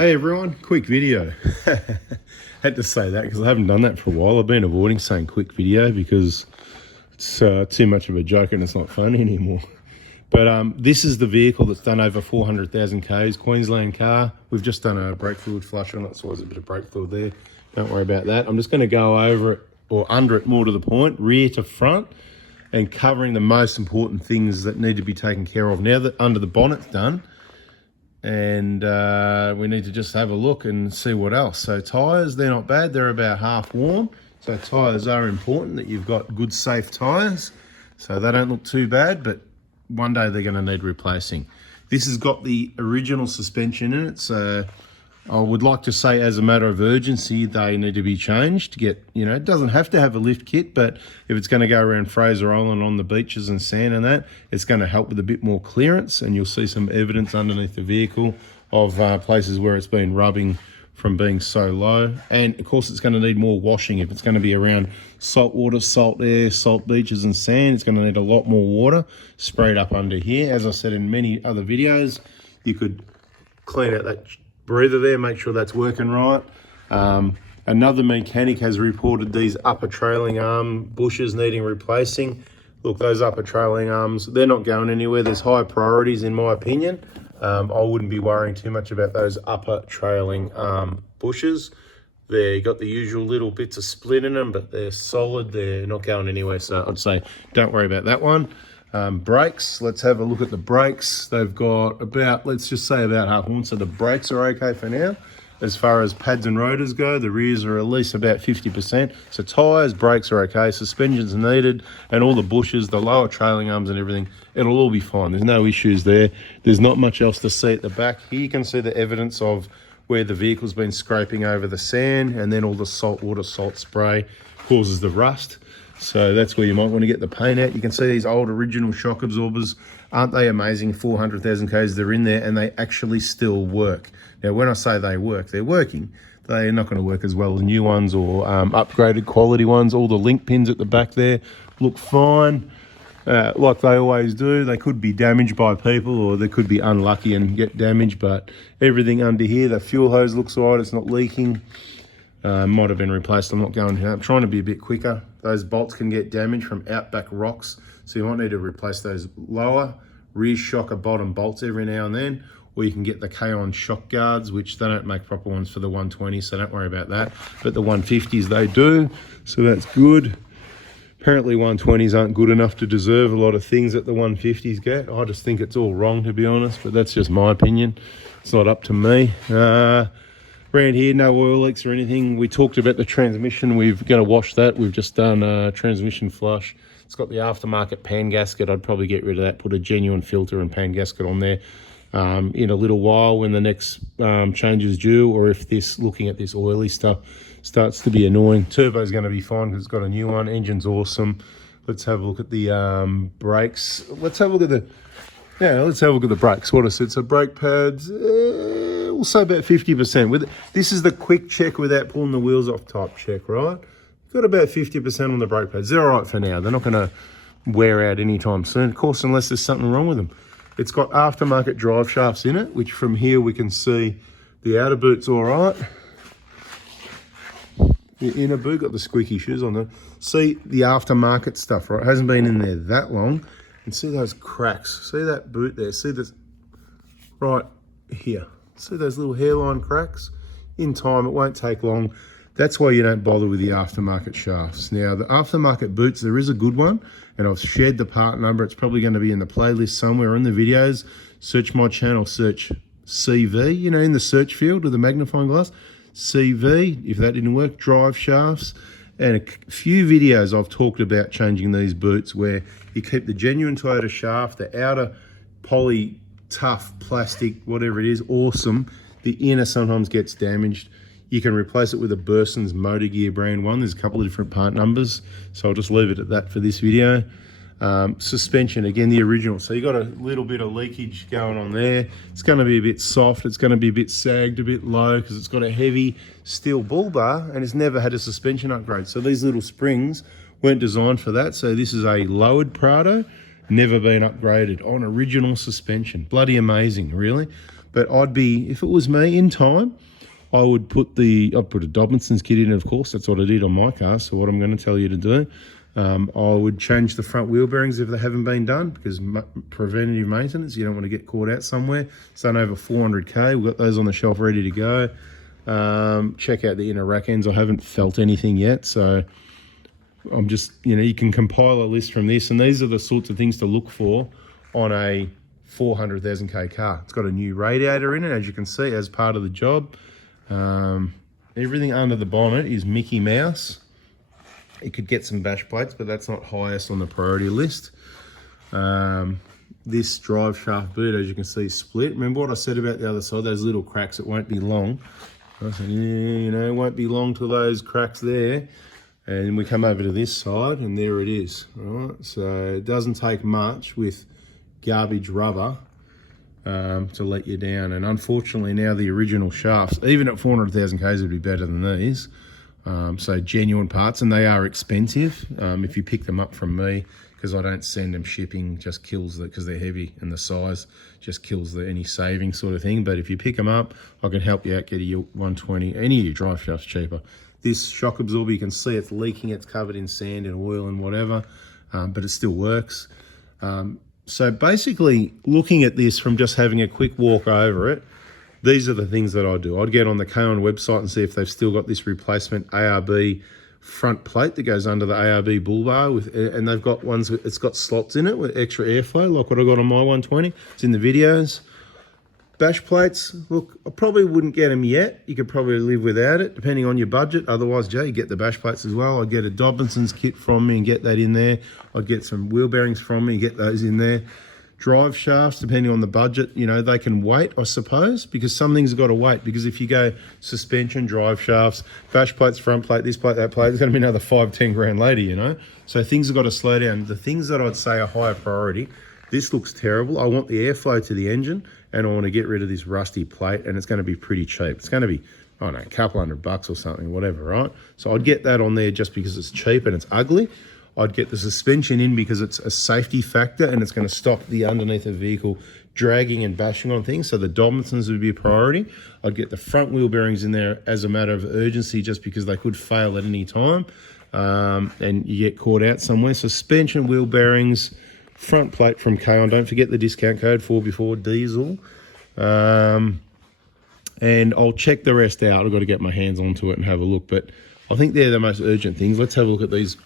Hey everyone, quick video. Had to say that because I haven't done that for a while. I've been avoiding saying quick video because it's too much of a joke and it's not funny anymore. But this is the vehicle that's done over 400,000 Ks, Queensland car. We've just done a brake fluid flush on it, so there's a bit of brake fluid there. Don't worry about that. I'm just going to go over it or under it more to the point, rear to front, and covering the most important things that need to be taken care of. Now that under the bonnet's done, and we need to just have a look and see what else. So tyres, they're not bad, they're about half worn. So tyres are important, that you've got good safe tyres. So they don't look too bad, but one day they're going to need replacing. This has got the original suspension in it, so I would like to say as a matter of urgency they need to be changed to get, it doesn't have to have a lift kit, but if it's going to go around Fraser Island on the beaches and sand and that, it's going to help with a bit more clearance, and you'll see some evidence underneath the vehicle of places where it's been rubbing from being so low. And of course it's going to need more washing. If it's going to be around salt water, salt air, salt beaches and sand, it's going to need a lot more water sprayed up under here. As I said in many other videos, you could clean out that breather there, make sure that's working right. Another mechanic has reported these upper trailing arm bushes needing replacing. Look, those upper trailing arms, they're not going anywhere. There's high priorities in my opinion. I wouldn't be worrying too much about those upper trailing arm bushes. They've got the usual little bits of split in them, but they're solid, they're not going anywhere. So I'd say don't worry about that one. Brakes, let's have a look at the brakes. They've got about, let's just say about half one, so the brakes are okay for now. As far as pads and rotors go, the rears are at least about 50%. So tyres, brakes are okay, suspensions are needed, and all the bushes, the lower trailing arms and everything, it'll all be fine. There's no issues there. There's not much else to see at the back. Here you can see the evidence of where the vehicle's been scraping over the sand, and then all the salt water, salt spray causes the rust. So that's where you might want to get the paint out. You can see these old original shock absorbers. Aren't they amazing? 400,000 Ks, they're in there and they actually still work. Now, when I say they work, they're working. They're not going to work as well as new ones or upgraded quality ones. All the link pins at the back there look fine, like they always do. They could be damaged by people or they could be unlucky and get damaged, but everything under here, the fuel hose looks all right, it's not leaking. Might have been replaced. I'm not going here. I'm trying to be a bit quicker. Those bolts can get damaged from outback rocks, so you might need to replace those lower rear shocker bottom bolts every now and then, or you can get the K-on shock guards, which they don't make proper ones for the 120, so don't worry about that. But the 150s they do, so that's good. Apparently 120s aren't good enough to deserve a lot of things that the 150s get. I just think it's all wrong, to be honest, but that's just my opinion. It's not up to me. Around here, no oil leaks or anything. We talked about the transmission. We're going to wash that. We've just done a transmission flush. It's got the aftermarket pan gasket. I'd probably get rid of that, put a genuine filter and pan gasket on there in a little while when the next change is due, or if looking at this oily stuff starts to be annoying. Turbo's going to be fine because it's got a new one. Engine's awesome. Let's have a look at the brakes. Let's have a look at the brakes. What is it? So brake pads, we'll say about 50%. This is the quick check without pulling the wheels off type check, right? Got about 50% on the brake pads. They're all right for now. They're not going to wear out anytime soon, of course, unless there's something wrong with them. It's got aftermarket drive shafts in it, which from here we can see the outer boot's all right. The inner boot got the squeaky shoes on there. See the aftermarket stuff, right? It hasn't been in there that long. And see those cracks. See that boot there? See this right here? See those little hairline cracks? In time, it won't take long. That's why you don't bother with the aftermarket shafts. Now, the aftermarket boots, there is a good one, and I've shared the part number. It's probably going to be in the playlist somewhere in the videos. Search my channel, search CV, in the search field with the magnifying glass. CV, if that didn't work, drive shafts. And a few videos I've talked about changing these boots where you keep the genuine Toyota shaft, the outer poly tough plastic, whatever it is, awesome. The inner sometimes gets damaged. You can replace it with a Burson's Motor Gear brand one. There's a couple of different part numbers, so I'll just leave it at that for this video. Suspension, again, the original. So you got a little bit of leakage going on there. It's going to be a bit soft. It's going to be a bit sagged, a bit low, because it's got a heavy steel bull bar and it's never had a suspension upgrade. So these little springs weren't designed for that. So this is a lowered Prado, never been upgraded on original suspension. Bloody amazing, really. But I'd be, if it was me in time, I'd put a Dobinson's kit in, of course. That's what I did on my car. So what I'm going to tell you to do, I would change the front wheel bearings if they haven't been done, because preventative maintenance, you don't want to get caught out somewhere. It's done over 400k. We've got those on the shelf ready to go. Check out the inner rack ends. I haven't felt anything yet, so I'm just, you can compile a list from this, and these are the sorts of things to look for on a 400,000k car. It's got a new radiator in it, as you can see, as part of the job. Everything under the bonnet is Mickey Mouse. It could get some bash plates, but that's not highest on the priority list. This drive shaft boot, as you can see, split. Remember what I said about the other side, those little cracks, it won't be long. I said, yeah, it won't be long to those cracks there. And we come over to this side, and there it is. All right, so it doesn't take much with garbage rubber to let you down. And unfortunately now the original shafts, even at 400,000 k's, would be better than these. So genuine parts, and they are expensive. If you pick them up from me, because I don't send them shipping, just kills because they're heavy, and the size just kills any saving sort of thing. But if you pick them up, I can help you out, get a 120, any of your drive shafts cheaper. This shock absorber, you can see it's leaking, it's covered in sand and oil and whatever, but it still works. So basically, looking at this from just having a quick walk over it, these are the things that I do. I'd get on the K1 website and see if they've still got this replacement ARB front plate that goes under the ARB bull bar, and they've got ones with, it's got slots in it with extra airflow, like what I got on my 120. It's in the videos. Bash plates, look, I probably wouldn't get them yet. You could probably live without it, depending on your budget. Otherwise, Jay, you get the bash plates as well. I'd get a Dobinson's kit from me and get that in there. I'd get some wheel bearings from me and get those in there. Drive shafts, depending on the budget, they can wait, I suppose, because some things have got to wait. Because if you go suspension, drive shafts, bash plates, front plate, this plate, that plate, it's going to be another 5-10 grand later, So things have got to slow down. The things that I'd say are higher priority, this looks terrible. I want the airflow to the engine, and I want to get rid of this rusty plate, and it's going to be pretty cheap. It's going to be, I don't know, a couple $100 or something, whatever, right? So I'd get that on there just because it's cheap and it's ugly. I'd get the suspension in because it's a safety factor, and it's going to stop the underneath of the vehicle dragging and bashing on things. So the Dobinsons would be a priority. I'd get the front wheel bearings in there as a matter of urgency, just because they could fail at any time, and you get caught out somewhere. Suspension, wheel bearings, front plate from K1. Don't forget the discount code 4x4 diesel. And I'll check the rest out. I've got to get my hands onto it and have a look, but I think they're the most urgent things. Let's have a look at these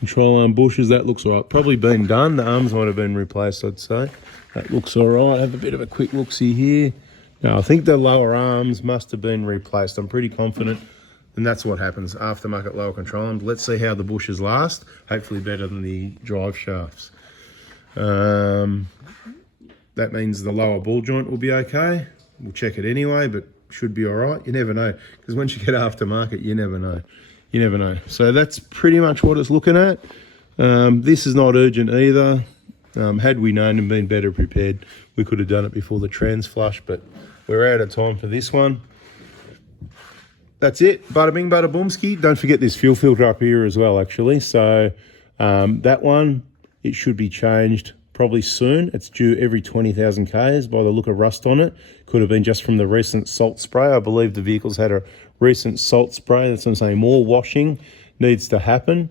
control arm bushes. That looks all right. Probably been done. The arms might have been replaced, I'd say. That looks all right. Have a bit of a quick look-see here. Now, I think the lower arms must have been replaced. I'm pretty confident. And that's what happens, aftermarket lower control arms. Let's see how the bushes last. Hopefully better than the drive shafts. That means the lower ball joint will be okay. We'll check it anyway, but should be all right. You never know, because once you get aftermarket, you never know. You never know. So that's pretty much what it's looking at. This is not urgent either. Had we known and been better prepared, we could have done it before the trans flush, but we're out of time for this one. That's it. Bada bing, bada boomski. Don't forget this fuel filter up here as well, actually. So that one, it should be changed probably soon. It's due every 20,000 Ks by the look of rust on it. Could have been just from the recent salt spray. I believe the vehicle's had a recent salt spray. That's what I'm saying. More washing needs to happen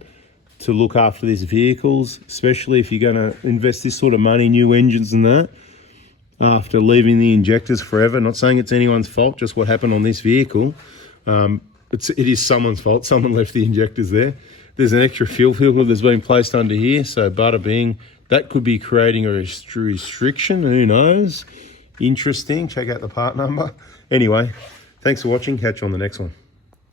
to look after these vehicles, especially if you're going to invest this sort of money, new engines and that, after leaving the injectors forever. Not saying it's anyone's fault, just what happened on this vehicle. It is someone's fault. Someone left the injectors there. There's an extra fuel filter that's been placed under here, so bada bing. That could be creating a restriction, who knows? Interesting. Check out the part number. Anyway, thanks for watching. Catch you on the next one.